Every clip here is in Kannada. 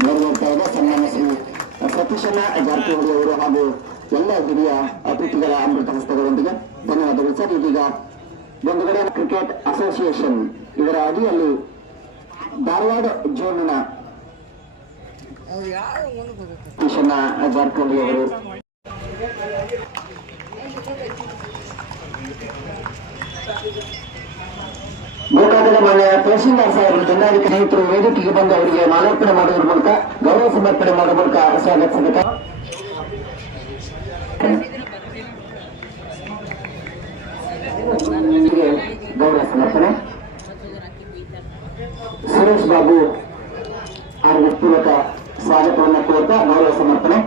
ನೆರವೇರ್ತಾ ಇದೆ ಸನ್ಮಾನ್ಯ ಶ್ರೀ ಸತೀಶಣ್ಣ ಜಾರಕಿಹೊಳಿ ಅವರು ಹಾಗೂ ಎಲ್ಲ ಹಿರಿಯ ಅತಿಥಿಗಳ ಅಮೃತ ಹಸ್ತಗಳೊಂದಿಗೆ ಧನ್ಯವಾದಗಳು ಸರ್ ಇದೀಗ ಒಂದು ಕಡೆ ಕ್ರಿಕೆಟ್ ಅಸೋಸಿಯೇಷನ್ ಇದರ ಅಡಿಯಲ್ಲಿ ಧಾರವಾಡ ಜೋನ್ನ ಸತೀಶನ ಜಾರಕಿಹೊಳಿ ಅವರು ಗೋಕಾಕದ ಮಾನ್ಯ ಅವರು ಜಿಲ್ಲಾಧಿಕಾರಿ ಸ್ನೇಹಿತರು, ವೇದಿಕೆಗೆ ಬಂದು ಅವರಿಗೆ ಮಾಲಾರ್ಪಣೆ ಮಾಡುವುದರ ಮೂಲಕ ಗೌರವ ಸಮರ್ಪಣೆ ಮಾಡುವ ಮೂಲಕ ಸ್ವಾಗತಿಸಬೇಕು ಗೌರವ ಸಮರ್ಪಣೆ. ಸುರೇಶ್ ಬಾಬು ಅವರಿಗೆ ಪೂರ್ವಕ ಸ್ವಾಗತವನ್ನು ಕೋರ್ತಾ ಗೌರವ ಸಮರ್ಪಣೆ.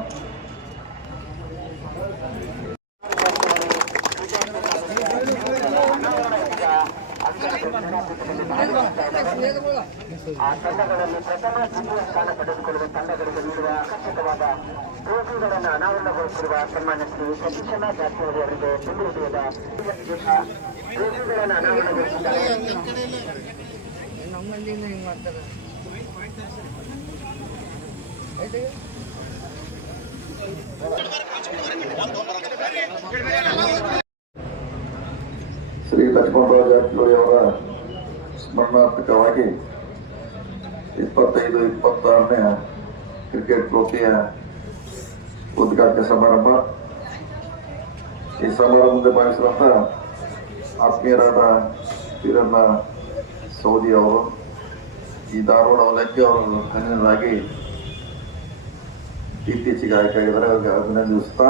ಆ ತಂಡಗಳಲ್ಲಿ ಪ್ರಥಮ ದ್ವಿತೀಯ ಸ್ಥಾನ ಪಡೆದುಕೊಳ್ಳುವ ತಂಡಗಳಿಗೆ ನೀಡುವ ಆಕರ್ಷಕವಾದ ಟ್ರೋಫಿಗಳನ್ನು ಅನಾವರಣಗೊಳಿಸಿರುವ ಸನ್ಮಾನ್ಯ ಶ್ರೀ ಸತೀಶಣ್ಣ ಜಾರಕಿಹೊಳಿ ಅವರಿಗೆ ಬೆಂಗಳೂರಿನ ಟ್ರೋಫಿಗಳನ್ನು ಅನಾವರಣಗೊಳಿಸಿದ್ದಾರೆ. ನಮ್ಮಲ್ಲಿನ ಹಿಂಗ್ ಮಾಡ್ತಾರ. ಲಕ್ಷ್ಮಣರಾವ್ ಜಾರಕಿಹೊಳಿ ಅವರ ಸ್ಮರಣಾರ್ಥಕವಾಗಿ ಇಪ್ಪತ್ತೈದು ಇಪ್ಪತ್ತಾರನೇ ಕ್ರಿಕೆಟ್ ಟ್ರೋಫಿಯ ಉದ್ಘಾಟನೆ ಸಮಾರಂಭ ಈ ಸಮಾರಂಭದ ಭಾಗಿಸಿದಂತ ಆತ್ಮೀಯರಾದ ವೀರಣ್ಣ ಸೌದಿ ಅವರು ಈ ಧಾರವಾಡ ವಲಯಕ್ಕೆ ಅವರು ಧನ್ಯರಾಗಿ ಇತ್ತೀಚೆಗೆ ಆಯ್ಕೆ ಆಗಿದ್ದಾರೆ ಅವ್ರಿಗೆ ಅಭಿನಂದಿಸ್ತಾ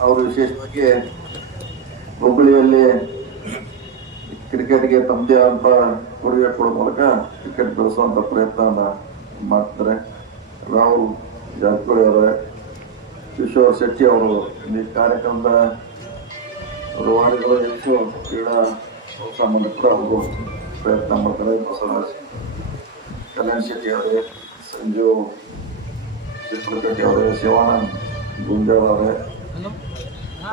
ಅವರು ವಿಶೇಷವಾಗಿ ಹುಬ್ಬಳ್ಳಿಯಲ್ಲಿ ಕ್ರಿಕೆಟ್ಗೆ ತಮ್ಮದೇ ಅಂತ ಕೊಡುಗೆ ಕೊಡೋ ಮೂಲಕ ಕ್ರಿಕೆಟ್ ಬೆಳೆಸುವಂತ ಪ್ರಯತ್ನ ಮಾಡ್ತಾರೆ ರಾಹುಲ್ ಜಾರಕಿಹೊಳಿ ಅವರೇ, ಕಿಶೋರ್ ಶೆಟ್ಟಿ ಅವರು ಈ ಕಾರ್ಯಕ್ರಮದ ರೂವಾರಿಗಳು ಹೆಚ್ಚು ಕ್ರೀಡಾ ಸಂಬಂಧ ಕೂಡ ಪ್ರಯತ್ನ ಮಾಡ್ತಾರೆ. ಬಸವರಾಜ್ ಕಲ್ಯಾಣ್ ಶೆಟ್ಟಿ ಅವರೇ, ಸಂಜು ಚಿತ್ರಕಟ್ಟಿ ಅವರೇ ಶಿವಾನಂದ್ ಗುಂಜಾಲ್ ಅವರೇ,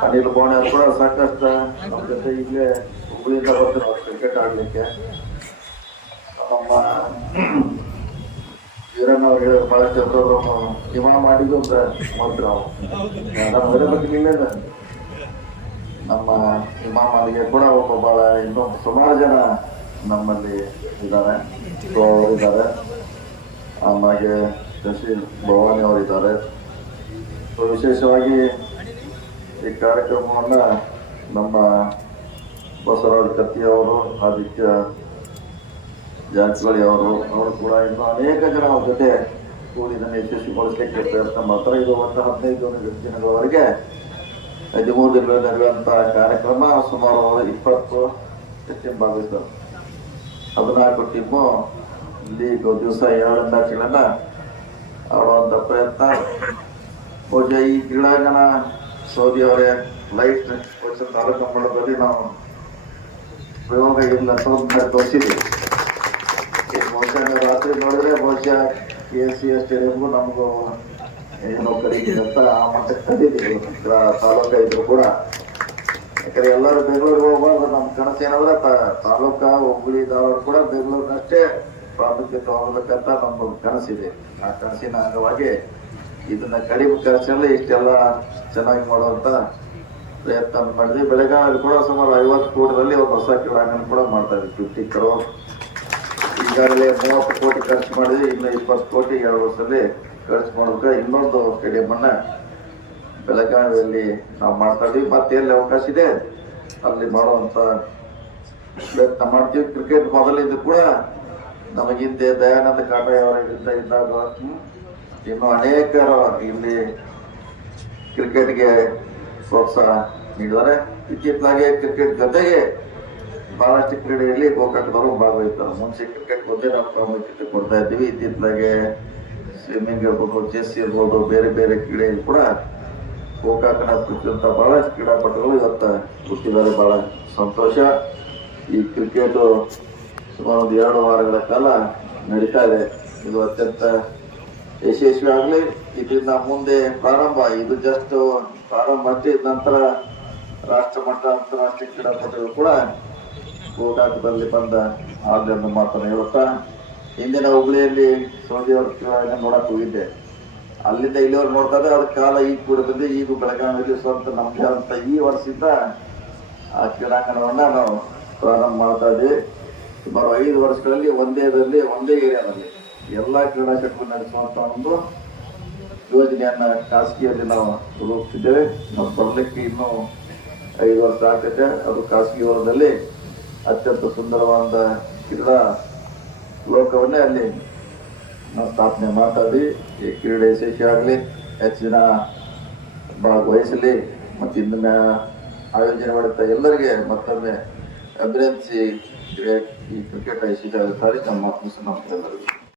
ಅನಿಲ್ ಬೋಣೆ ಅವರು ಕೂಡ ಸಾಕಷ್ಟು ನಮ್ಮ ಜೊತೆ ಈಗಲೇ ಹುಬ್ಬಳ್ಳಿಯಿಂದ ಬರ್ತಾರೆ ಅವ್ರು ಕ್ರಿಕೆಟ್ ಆಡಲಿಕ್ಕೆ. ನಮ್ಮ ವೀರಣ್ಣ ಅವ್ರು ಹೇಳಿದ್ರು ಬಹಳಷ್ಟು ಚಂದ್ರವರು ಹಿಮ ಮಾಡಿದ್ದು ಅಂತ ಮೊದಲು ನಾವು ನಮ್ಮ ಮನೆ ಬಗ್ಗೆ ನಮ್ಮ ಇಮಾಮರಿಗೆ ಕೂಡ ಒಬ್ಬ ಬಹಳ ಇನ್ನೊಂದು ಸುಮಾರು ಜನ ನಮ್ಮಲ್ಲಿ ಇದ್ದಾರೆ. ಅವರಿದ್ದಾರೆ ಆಮೇಲೆ ಶಶಿ ಭವಾನಿ ಅವರಿದ್ದಾರೆ ಸೊ ವಿಶೇಷವಾಗಿ ಈ ಕಾರ್ಯಕ್ರಮವನ್ನು ನಮ್ಮ ಬಸವರಾಜ್ ಕತ್ತಿಯವರು ಆದಿತ್ಯ ಜಾರಕಿಹೊಳಿ ಅವರು ಅವರು ಕೂಡ ಇನ್ನು ಅನೇಕ ಜನ ಅವ್ರ ಜೊತೆ ಕೂಡಿ ಇದನ್ನು ಯಶಸ್ವಿಗೊಳಿಸಲಿಕ್ಕೆ ಪ್ರಯತ್ನ ಮಾಡ್ತಾರೆ ಇದು ಒಂದು ಹದಿನೈದು ದಿನಗಳವರೆಗೆ ಹದಿಮೂರು ದಿನಗಳಲ್ಲಿ ನಡೆಯುವಂತಹ ಕಾರ್ಯಕ್ರಮ ಸುಮಾರು ಇಪ್ಪತ್ತು ಟೀಮ್ ಆಗಿತ್ತು ಹದಿನಾಲ್ಕು ಟೀಮು ಇಲ್ಲಿ ದಿವಸ ಎರಡು ಮ್ಯಾಚ್ಗಳನ್ನ ಆಡುವಂತ ಪ್ರಯತ್ನ. ಬಹುಶಃ ಈ ಕ್ರೀಡಾಂಗಣ ಸೌದಿ ಅವರೇ, ಲೈಟ್ ಬಹುಶಃ ತಾಲೂಕು ಮಂಡಲದಲ್ಲಿ ನಾವು ಪ್ರಯೋಗ ಇಲ್ಲ ತೋರಿಸಿದೆ. ಬಹುಶಃ ರಾತ್ರಿ ನೋಡಿದ್ರೆ ಬಹುಶಃ ಕೆ ಎಸ್ ಸಿ ಸ್ಟೇಡಿಯಂಗೂ ನಮಗೂ ಏನೋ ಕರೀತೀವಿ ಅಂತ ಆ ಮಟ್ಟಕ್ಕೆ ಕರೀತೀವಿ ತಾಲೂಕ ಇದ್ರು ಕೂಡ. ಯಾಕಂದ್ರೆ ಎಲ್ಲರೂ ಬೆಂಗಳೂರಿಗೆ ಹೋಗ್ಬಾರ್ದು ನಮ್ಮ ಕನಸು ಏನಂದ್ರೆ ತಾಲೂಕಾ ತಾಲೂಕ ಹುಬ್ಬಳ್ಳಿ ಧಾರವಾಡ ಕೂಡ ಬೆಂಗಳೂರಿನಷ್ಟೇ ಪ್ರಾಮುಖ್ಯತೆ ಹೋಗ್ಬೇಕಂತ ನಮ್ಮ ಕನಸಿದೆ. ಆ ಕನಸಿನ ಅಂಗವಾಗಿ ಇದನ್ನ ಕಡಿಮೆ ಖರ್ಚಲ್ಲಿ ಇಷ್ಟೆಲ್ಲ ಚೆನ್ನಾಗಿ ಮಾಡುವಂತ ಪ್ರಯತ್ನ ಮಾಡಿದ್ವಿ ಬೆಳಗಾವಿ ಕೂಡ ಸುಮಾರು ಐವತ್ತು ಕೋಟಿದಲ್ಲಿ ಒಂದು ಹೊಸ ಕ್ರೀಡಾಂಗಣ ಕೂಡ ಮಾಡ್ತಾ ಇದ್ವಿ ಫಿಫ್ಟಿ ಕರೋಡ್ ಈಗಾಗಲೇ ಮೂವತ್ತು ಕೋಟಿ ಖರ್ಚು ಮಾಡಿದ್ವಿ ಇನ್ನು ಇಪ್ಪತ್ತು ಕೋಟಿ ಎರಡು ವರ್ಷದಲ್ಲಿ ಖರ್ಚು ಮಾಡಬೇಕು ಇನ್ನೊಂದು ಸ್ಟೇಡಿಯಂ ಅನ್ನ ಬೆಳಗಾವಿಯಲ್ಲಿ ನಾವು ಮಾಡ್ತಾ ಇದ್ವಿ. ಮತ್ತೆ ಎಲ್ಲಿ ಅವಕಾಶ ಇದೆ? ಅಲ್ಲಿ ಮಾಡುವಂತ ಪ್ರಯತ್ನ ಮಾಡ್ತೀವಿ. ಕ್ರಿಕೆಟ್ ಮೊದಲಿಂದ ಕೂಡ ನಮಗಿಂದೆ ದಯಾನಂದ ಕಾಟಯ್ಯ ಅವರ ಇದ್ದ ಇದ್ದಾಗ ಇನ್ನು ಅನೇಕರು ಇಲ್ಲಿ ಕ್ರಿಕೆಟ್ಗೆ ಪ್ರೋತ್ಸಾಹ ನೀಡಿದ್ದಾರೆ ಇತ್ತೀಚಲಾಗೆ ಕ್ರಿಕೆಟ್ ಜೊತೆಗೆ ಬಹಳಷ್ಟು ಕ್ರೀಡೆಯಲ್ಲಿ ಬರೋ ಭಾಗವಹಿಸ್ತಾರೆ. ಮುಂಚೆ ಕ್ರಿಕೆಟ್ ಒಂದೇ ನಾವು ಪ್ರಾಮುಖ್ಯತೆ ಕೊಡ್ತಾ ಇದ್ದೀವಿ. ಇತ್ತೀಚಲಾಗೆ ಸ್ವಿಮ್ಮಿಂಗ್ ಇರ್ಬೋದು ಚೆಸ್ ಇರ್ಬೋದು, ಬೇರೆ ಬೇರೆ ಕ್ರೀಡೆಯಲ್ಲಿ ಕೂಡ ಗೋಕಾಕನ ಕುರಿತಂತ ಬಹಳಷ್ಟು ಕ್ರೀಡಾಪಟುಗಳು ಇವತ್ತು ಹುಟ್ಟಿದ್ದಾರೆ. ಬಹಳ ಸಂತೋಷ. ಈ ಕ್ರಿಕೆಟು ಸುಮಾರು ಒಂದು ಎರಡು ವಾರಗಳ ಕಾಲ ನಡೀತಾ ಇದೆ. ಇದು ಅತ್ಯಂತ ಯಶಸ್ವಿ ಆಗಲಿ ಇದರಿಂದ ಮುಂದೆ ಪ್ರಾರಂಭ, ಇದು ಜಸ್ಟ್ ಪ್ರಾರಂಭ, ಅಷ್ಟೇ. ನಂತರ ರಾಷ್ಟ್ರ ಮಟ್ಟ ಅಂತಾರಾಷ್ಟ್ರೀಯ ಕ್ರೀಡಾಪಟುಗಳು ಕೂಡ ಗೋಕಾಕದಲ್ಲಿ ಬಂದ ಆಗಲಿ ಮಾಡ್ತಾನೆ ಇವತ್ತ ಹಿಂದಿನ ಹುಬ್ಳಿಯಲ್ಲಿ ಸೌದಿ ಅವ್ರ ನೋಡಕ್ ಹೋಗಿದ್ದೆ. ಅಲ್ಲಿಂದ ಇಲ್ಲಿವರೆಗೆ ನೋಡ್ತಾರೆ ಅದ್ರ ಕಾಲ ಈಗ ಕೂಡ ಬಂದೆ ಈಗ ಬೆಳಗಾವಿಯಲ್ಲಿ ಸ್ವಂತ ನಮ್ಗೆ ಅಂತ ಈ ವರ್ಷದಿಂದ ಆ ಕ್ರೀಡಾಂಗಣವನ್ನ ನಾವು ಪ್ರಾರಂಭ ಮಾಡ್ತಾ ಇದ್ದೀವಿ. ಸುಮಾರು ಐದು ವರ್ಷಗಳಲ್ಲಿ ಒಂದೇದಲ್ಲಿ ಒಂದೇ ಏರಿಯಾದಲ್ಲಿ ಎಲ್ಲಾ ಕ್ರೀಡಾ ಚಟುವಟಿಕೆ ನಡೆಸುವಂತ ಒಂದು ಯೋಜನೆಯನ್ನ ಖಾಸಗಿಯಲ್ಲಿ ನಾವು ರೂಪಿಸಿದ್ದೇವೆ. ನಾವು ಬರ್ಲಿಕ್ಕೆ ಇನ್ನೂ ಐದು ವರ್ಷ ಆಗ್ತೈತೆ. ಅದು ಖಾಸಗಿ ವಲಯದಲ್ಲಿ ಅತ್ಯಂತ ಸುಂದರವಾದ ಕ್ರೀಡಾ ಲೋಕವನ್ನೇ ಅಲ್ಲಿ ನಾವು ಸ್ಥಾಪನೆ ಮಾಡ್ತಾ ಇದ್ವಿ. ಈ ಕ್ರೀಡೆ ಯಶಸ್ವಿ ಆಗಲಿ ಹೆಚ್ಚು ಜನ ಭಾಗವಹಿಸಲಿ ಮತ್ತು ಇಂದಿನ ಆಯೋಜನೆ ಮಾಡುತ್ತಾ ಎಲ್ಲರಿಗೆ ಮತ್ತೊಮ್ಮೆ ಅಭಿನಂದಿಸಿ. ಈ ಕ್ರಿಕೆಟ್ ಯಶಸ್ವಿ ನಮ್ಮ ನಮ್ಮ ಎಲ್ಲರಿಗೂ